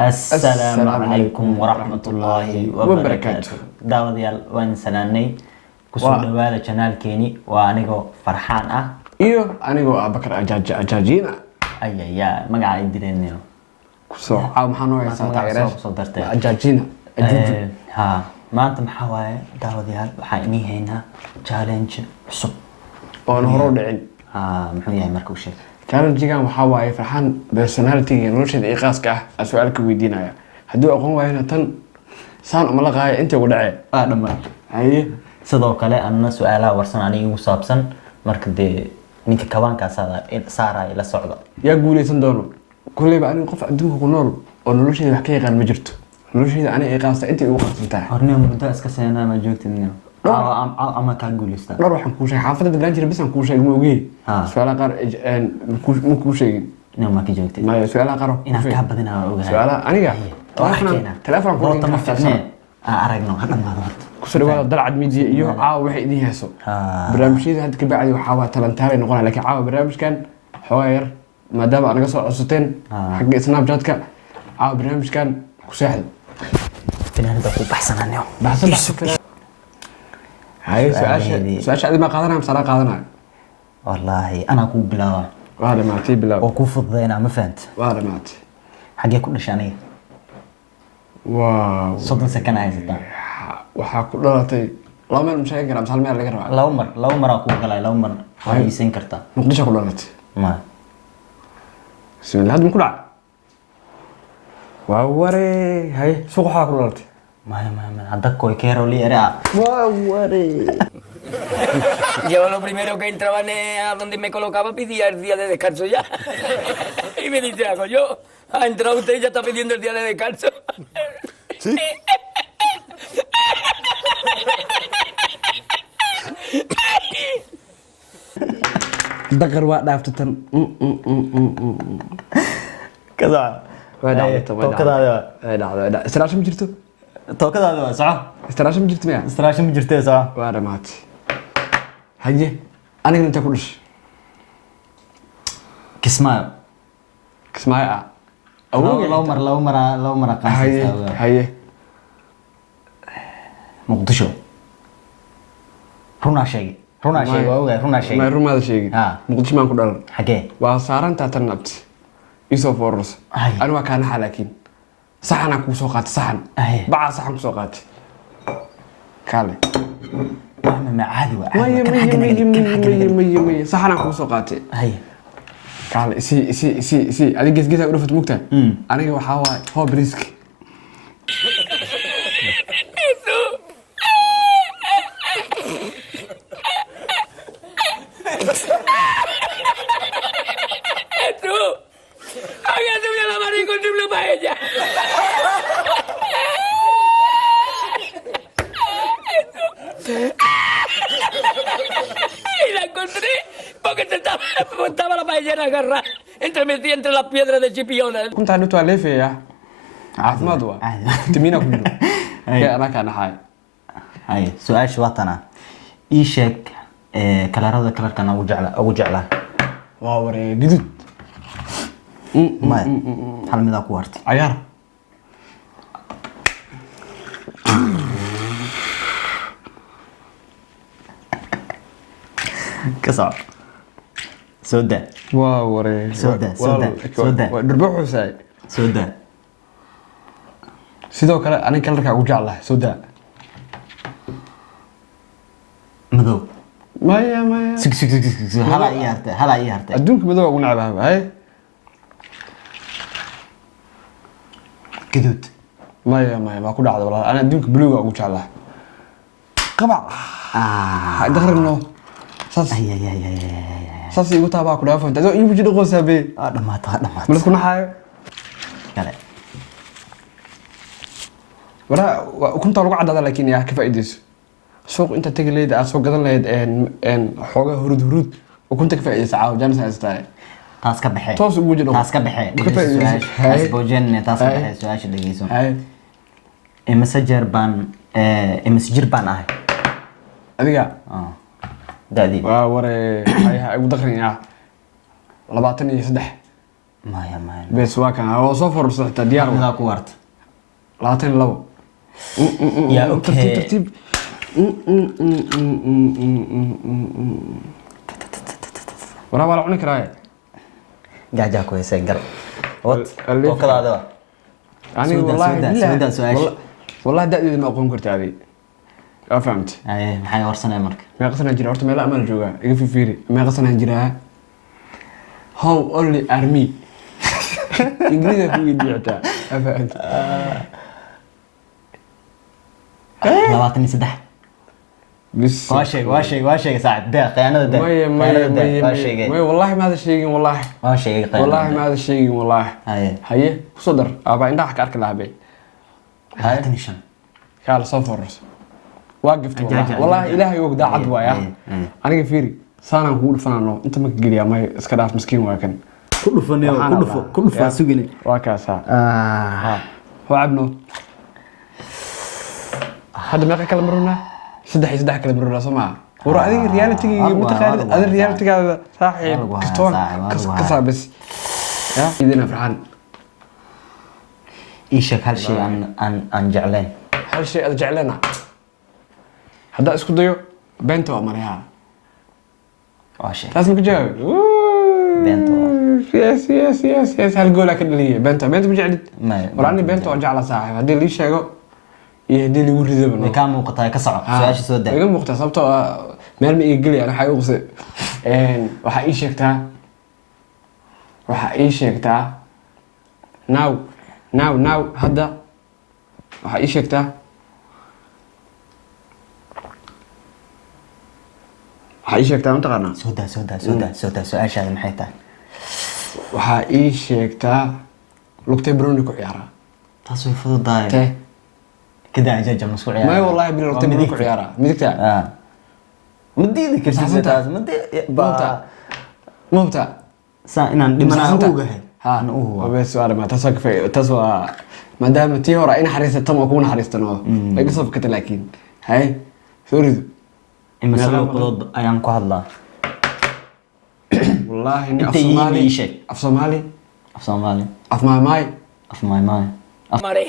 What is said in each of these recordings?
السلام عليكم ورحمة الله وبركاته. داوديال وين سناني كسر دوالة جنال كيني وأنيقو فرحان أنيقو بكر أجاجينا يا ما قاعد يدرينيو كسر عام حنوي ساتيرة أجاجينا ها ما أنت محاوي داوديال حقني هنا challenge حسب ونهرو دعين محوية مركوشة challenge كان محاوي فرحان personality نورشد إيقاس كه السؤال كويدينا يا هدو أقوم وهنا تن سان أملا غاية أنت ودعي دم هاي sidoo kale anna su'aalaha warsan aniga ugu saabsan marka de ninka kabanka saaray la socdo yaa guuleysan doono kullayba aniga qof adduunka ku nool oo nolosheeda wax ka yaqaan ma jirto nolosheeda aniga ay qaasta intii ugu qarsantahay hornimo muddo iska seenaa ma joogtidnimo ama ka guuleystaa dhar waxaan kuu sheegay xaafadda dadaan jira bis aan kuu sheegay ma ogey su'aalaha qaar ma kuu sheegin ma ka joogtid maya su'aalaha qaar inaan ka badinaa ogahay su'aalaha aniga telefoon ku ma fiicnee aragno hadda ma horta kusoo dhawaada dalcad media iyo caawa waxay idin heeso barnaamijyada hadda ka bacdi waxaa waa talantaalay noqonaya laakiin caawa barnaamijkan xoogaa yar maadaama aad naga soo codsateen xagga snapchatka caawa barnaamijkan ku seexda finaanada ku baxsanaanyo baxsan haye su-aasha adi ma qaadanaya mise anaa qaadanaya wallaahi anaa kuu bilaaba waa dhamaatay bilaab oo kuu fududeynaa ma fahanta waa dhamaatay xaggee ku dhashay aniga waaw 30 second haysataa waxaa ku dhalatay laba meel mashaakil kara mise hal meel laga rabaa laba mar aa kuu galay laba mar waa iisan kartaa muqdisho ku dhalatay ma bismillah hadda ku dhac waa ware hay suuq waxaa ku dhalatay ma hadda koy keero li era waa ware Yo lo primero que entraba a donde me colocaba pedía el día de descanso ya. Y me dice algo, yo, ha entrado usted y ya está pidiendo el día de descanso. ¿Sí? دقر واحد أفتتن كذا كذا استراشم جرتو كذا صح استراشم جرت مياه استراشم جرتي صح وانا مات هجي أنا كنت أقولش كسماء لو مرة قاسي هاي مقدشو رونا شيء ما رونا هذا شيء مقدش ما نقول حكي وصارن تاتنبت يوسف ورس أنا ما كان حالكين صحن كوسوقات صحن بعد صحن كوسوقات كالي ما عادي مي صحن كوسوقات هاي كالي سي أدي جس أقول مكتة أنا وحاول هو بريسك Hágase una lavada y triple paella. Y la encontré porque estaba la paellera agarrada metida entre las piedras de Chipiona. كنت عنده ألف يا عفماد وا تمينا كله أنا كان حاي هاي سؤال شو وطنا إيشك كلارada كلاركنا أوجعله واوري جديد ما هل ماذا كوارت عيار كسر سوداء واوري سوداء دربوح وساي سوداء sidoo kale aniga kalarka ugu jeclahay soodaa madow maya hala iyaartay adduunka madow ugu nacabahay hay gaduud maya ma ku dhacdo walaal ana adduunka buluuga ugu jeclahay qabac dakrino saas igu taabaa ku dhaafo inta igu jidho qosabe dhamaata mal ku naxayo kale wara kunta lagu cadada laakiin yaa ka faa'iideyso suuq inta tagi leeyd aad soo gadan leeyd xooga hurud kunta ka faa'iideyso caaw jaanis haystaa taas ka baxay toos ugu jidho taas ka baxay asbojen taas ka baxay su'aasha dhageyso messenger baan ahay adiga daadii waa ware hay ugu daqrin yaa 23 maya maya bes waa kan oo soo fororsa xitaa diyaar midaa ku warta 22 yaa okay tartiib waraa waa la cuni karaa gaajaa ku heysay gal wad Alif. oo kadaada aniga wallahi da'deeda ma aqoon kartaa adi aa fahamtay ay maxay warsanay marka meeqa sanaa jira horta meel amaan joogaa iga fiiri meeqa sanaa jiraa how only army ingiriiska ku weydiiyataa aa fahamtay 23 bis waa sheeg saaxib deeq khiyaanada deeq may wallahi ma hada sheegin wallahi waa sheegay wallahi ma hada sheegin wallahi haye haye ku soo dar aba indhaha ka arki lahabe 25 kaal soo fororsa waa gift wallahi ilaahay og daacad waaya aniga fiiri saanaan kugu dhufanaano inta ma geliya may iska dhaaf miskiin waa kan ku dhufaa sugile waa kaasa wacabno hadda meeqa kala marunaa saddex kala marunaa soo maa war adiga reality mataqaanid adiga reality-gaada saaxiib kastoon ka saabis ya idina farxan iisha hal shay aan jeclayn hal shay aad jeclana hadda isku dayo beenta waa mariha waa shay taas ma ka jawaab beenta yes hal gool ka dhaliye beenta ma jeclid ma walaani beenta waa jecla saaxiib hadii la sheego iyo hadii lagu ridaba way ka muuqataa ka soco su'aasha soo daa iga muuqataa sababtoo ah meel ma iga geli waxa uu qosay waxa ii sheegtaa now hadda waxa ii sheegtaa mataqaanaa soo daa su'aashaada maxay tahay waxaa ii sheegtaa lugtay browni ku ciyaaraa taas way fududahay tee كده عجاجة مسؤول عيال ما والله بلا لو تبي كل عيارة مديكتا مدي ذيك السنة مدي ممتع إن لمن أوجه ها بس سؤال ما تسوى ما دام تيجي ورا إن حريصة تم أكون حريصة نوع لقي صفقة لكن هاي سوري إما سلام قلود أيام كهلا والله إني أنت يجي شيء أفصومالي ماي Mare.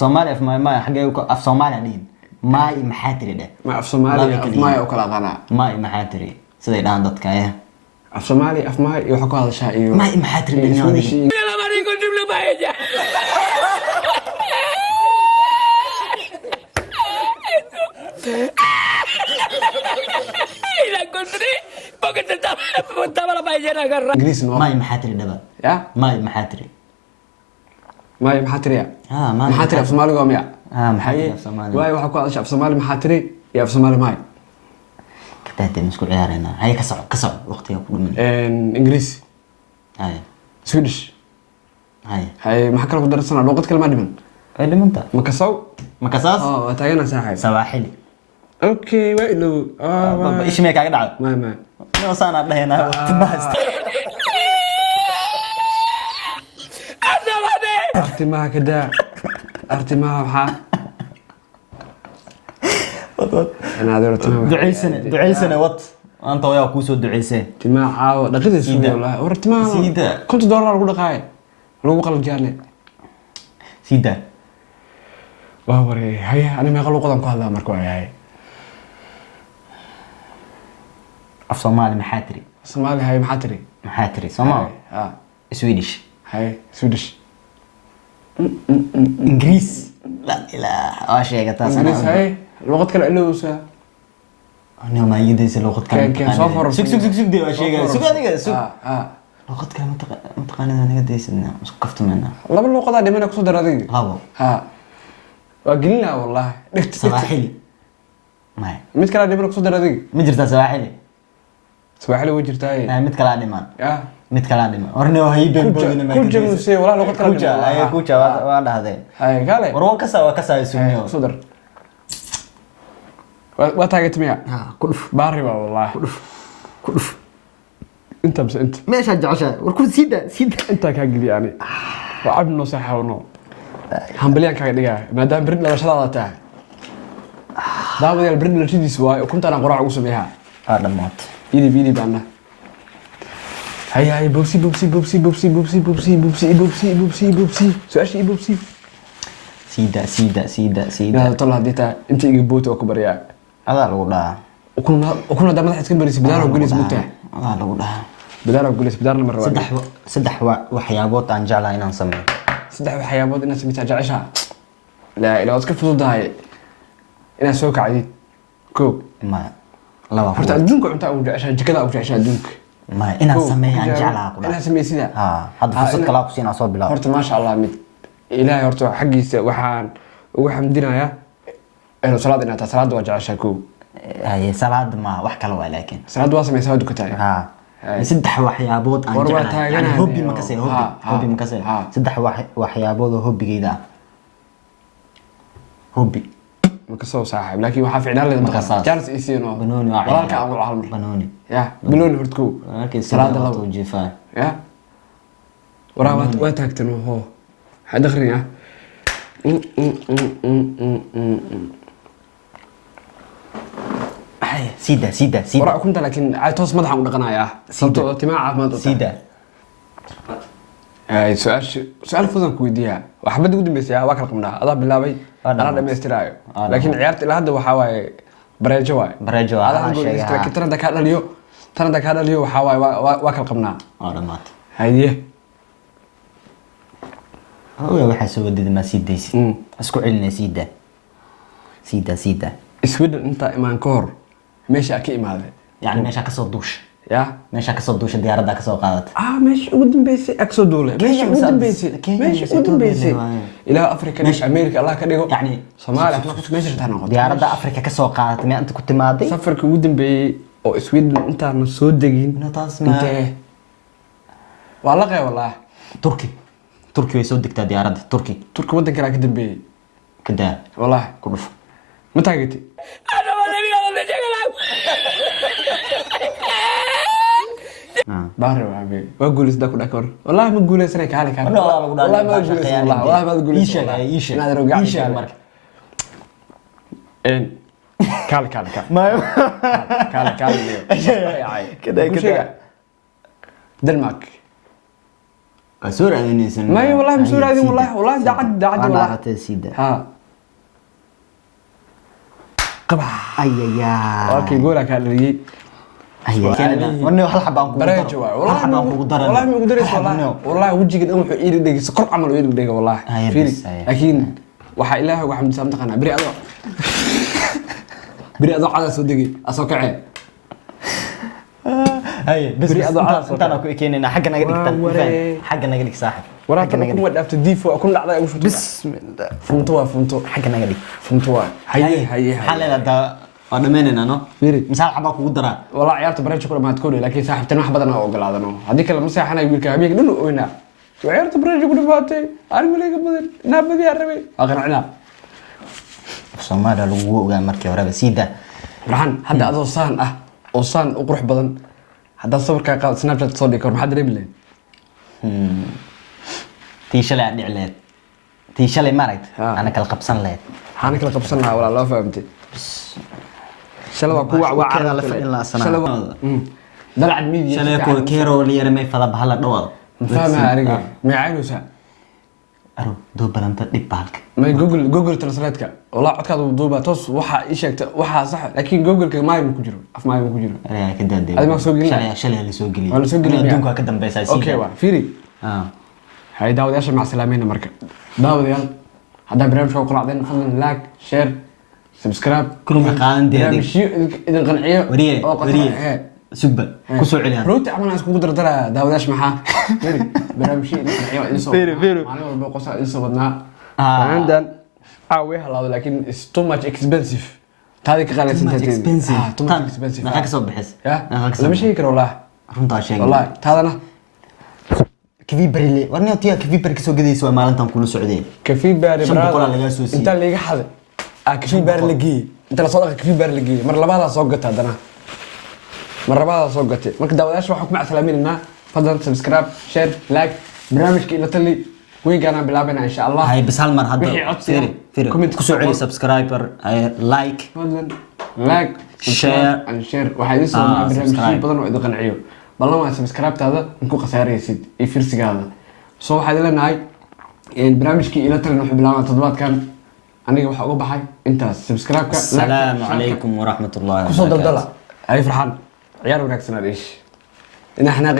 Somali af maay xagee ku af Soomaali dhiin maay maxaa tiri dhe ما af Soomaali af maay oo kala qana maay maxaa tiri siday dhaan dadka ay af Soomaali af maay iyo waxa ku hadashaa iyo maay maxaa tiri dhe La mari con tu paella. Y la encontré porque estaba la paellera agarrada. Ingiriis noo maay maxaa tiri dhaba ya maay maxaa tiri maay maxaa tiri maxaa tiri af Soomaali waa miya maxaa tiri af Soomaali waay waxa ku hadashaa af Soomaali maxaa tiri iyo af Soomaali maay كتاتي مسكو عيارنا هاي كسر وقتي أقول من إنجليزي هاي سويدش هاي ما حكى لك درسنا لغة كلمة دمن اللي منتا مكسو مكساس تاجنا ساحب سواحلي اوكي ويلو ايش ميك قاعد ما نو سانا هنا تماس ارتماها كدا ارتماها وحا انا هذول دعي سنه وط انت ويا كوسو دعيسه تما عاو دقيقه سيده والله ورتما سيده كنت دولار لو دقاي لو قلب جاني سيده واوري هيا انا ما قلو قدام كهلا markuu yahay af Soomaali maxaatiri Soomaali hay maxaatiri Soomaali Swedish hay Swedish Ingiriis la ilaaha sheega taas ana لغة كلا إلا وسا أنا ما يدرس لغة كان سافر سك دي أشياء سك هذا سك لغة كلا متقنة أنا قديش إنه مسكفت منها لا باللغة هذه منك صدر هذه ها وقلنا والله سواحلي ما متكلم هذه منك صدر هذه مجرتها سواحلي وجرتها هي متكلم هذه مان متكلم هذه مان ورني وهي بين كل جمله سي ولا لغة كلا كوجا كوجا وهذا هذا هاي قال ورو كسا يسميه صدر واتاقت مياه كلف باري والله كلف انت بس انت ماشي عشان وركون سيده انت كاقل يعني وعبد نصيحه ونو hambaliyaan kaaga dhigaa maadaama beri dhalashadaada tahay daawadayaal beri dhalashadiisa waaye ukuntaana qoraac ugu sameeyaa dhammaad idib anna hay bobsi su-aashii bobsi siida tol haddii tahay inta iga boota oo ku baryaa adaa lagu dhahaa ukun haddaa madaxa iska baraysa bidaaro gulis mugtaa adaa lagu dhahaa bidaaro gulis bidaarna ma rabaa saddex waxyaabood aan jeclahay inaan sameeyo saddex waxyaabood inaad sameysaa jeceshaa laa ilaa waad ka fududahay inaad soo kacdid koo maya laba horta adduunka cuntaa ugu jeceshaa jikada ugu jeceshaa adduunka maya inaan sameeyo aan jeclaha ku dhaha inaad sameysida hadda fursad kalaa ku siinaa soo bilaabo horta maasha allah mid ilaahay horta xaggiisa waxaan ugu xamdinayaa inuu salaad inaad tahay salaada waa jeceshaa koo haye salaada ma wax kale waa laakiin salaada waa sameysaa waa dukataa saddex waxyaabood aan jeclahay yani hobby ma kasay hobby ma kasay saddex waxyaabood oo hobbigayda ah hobby ma kasoo saaxiib laakiin waxaa ficnaan leedahay chance isiin oo banooni walaalka aan u hal mar banooni ya banooni horta koo salaada laba oo jiifaa ya waraa waa taagtan oo ha dakhrin ah sida waraa ukunta laakiin toos madaxaan u dhaqanayaa sababtoo timaa caafimaad u sida su-aal fudan ku weydiiyaa waxbadda ugu dambeysay waa kala qabnaa adaa bilaabay anaa dhamaystiraayo laakiin ciyaarta ilaa hadda waxaa waaye bareejo waaye laakiin tanada kaa dhaliyo waxaa waaye waa kala qabnaa dhamaad haye waxaa soo wadida maa sii daysid isku celinaya sida Sweden intaa imaan ka hor meesha ka imaaday yani meesha kasoo duusha ya meesha kasoo duusha diyaaradda kasoo qaadata meesha ugu dambeysay kasoo duulay meesha ugu dambeysay ilaa Afrika America Allah ka dhigo yani Soomaaliya meesha xitaa noqoto diyaaradda Afrika kasoo qaadata ma inta ku timaaday safarka ugu dambeeyay oo Sweden intaan soo degin intee waa la qeey wallaah Turki way soo degtaa diyaaradda Turki wadanka kale ka dambeeyay kada wallaah ku dhuf ma taagtay no vale mira dónde llega el agua baare waa guuleysda ku dhakor wallahi ma guuleysanay kaale wallahi ma guuleysan wallahi ma guuleysan inaad rogaa marka kaale Denmark سورة نيسن ما هي والله مسورة هذه والله دعد والله سيدة ها قبع يا اوكي يقول لك هذه وني هل حبان بريجو والله ما قدرت والله وجهك دم وحو إيدي دقي سكر عمل إيدي دقي والله فيري لكن وحا إله وحمد سام تقنا بري أضع على سودقي أسوكعي هاي بس انت انا كو كيننا حقنا قدك حقنا قدك صاحب وراكنا كون ودافت ديف وكون لعدا وش بسم الله فهمتوا حقنا قدك فهمتوا هي حلنا دا ودمننا نو فيري مثال حبا كو درا والله عيارته بريج كل ما تكون لكن صاحبتنا wax badan oo ogolaadano hadii kale ma saxana wiilka habeenka dhan oo ina عيارته بريج ku dhibaatay armaleega badan naabadi arabay aqnacna Soomaaliya lagu ogaa markii hore sida rahan hadda adoo saan ah oo saan u qurux badan hadda sawirka qaad snapchat soo dhigay maxaa dareemay tii shalay maaragt ana kala qabsan leed ana kala qabsan lahaa wala loo fahamtay shalay waa ku waa la fadhin la sanaa dalcad media shalay ko keero liyar may fada bahal dhawaad fahma ariga ma caanusa aro doo balanta dib balka ما جوجل ترانسليت والله عدك دوبا توس وحا إيشك وحا صح لكن جوجل كما يمكجرو أف ما يمكجرو كده ده هذا ما سوق لي شلي اللي سوق لي ولا سوق لي دونك كده بس أوكي وا فيري هاي داود ياشر مع سلامين مركب داود يلا هذا برنامج شو قرأ عندنا فضل لايك شير سبسكرايب كل ما قان دي إذا قنعية وريه سبب كسر عليها روت عملنا اسمه قدر ترى داود ياشر معها فيري برنامج شيء فيري معنا والبقصة إنسى بدنا عندنا عاوي هلا لكن it's too much expensive هذه كغالية سنتين too much expensive ما حكسب بحس لا مش هيك والله runtaa sheegay والله هذا أنا كفي بريلي ورني أتيا كفي بري كسو قدي سوى مالن تام كله سعودي كفي باري برا أنت اللي جحد كفي باري لقي أنت لا صدق كفي باري لقي مرة لبعضها صوقت هذا أنا مرة بعضها صوقت ما كده ولا شو حكم على سلامين إنها فضل سبسكرايب شير لايك برنامج كي نتلي ويجانا بلعبنا ان شاء الله. هاي بس هالمره وحي هذا عطسي فيري كومنت كسو علي سبسكرايبر لايك لايك شير ان شير waxay idin soo barnaamijyo badan oo idin qanciyo ballan subscribe taada ku qasaaraysid ee fiirsigaada soo waxaad leenahay in barnaamijkii ila talan wuxuu bilaabaa toddobaadkan aniga waxa uga baxay intaas subscribe ka السلام عليكم ورحمه الله kusoo وبركاته daldala ay farxan ciyaar wanaagsan aad ish in احنا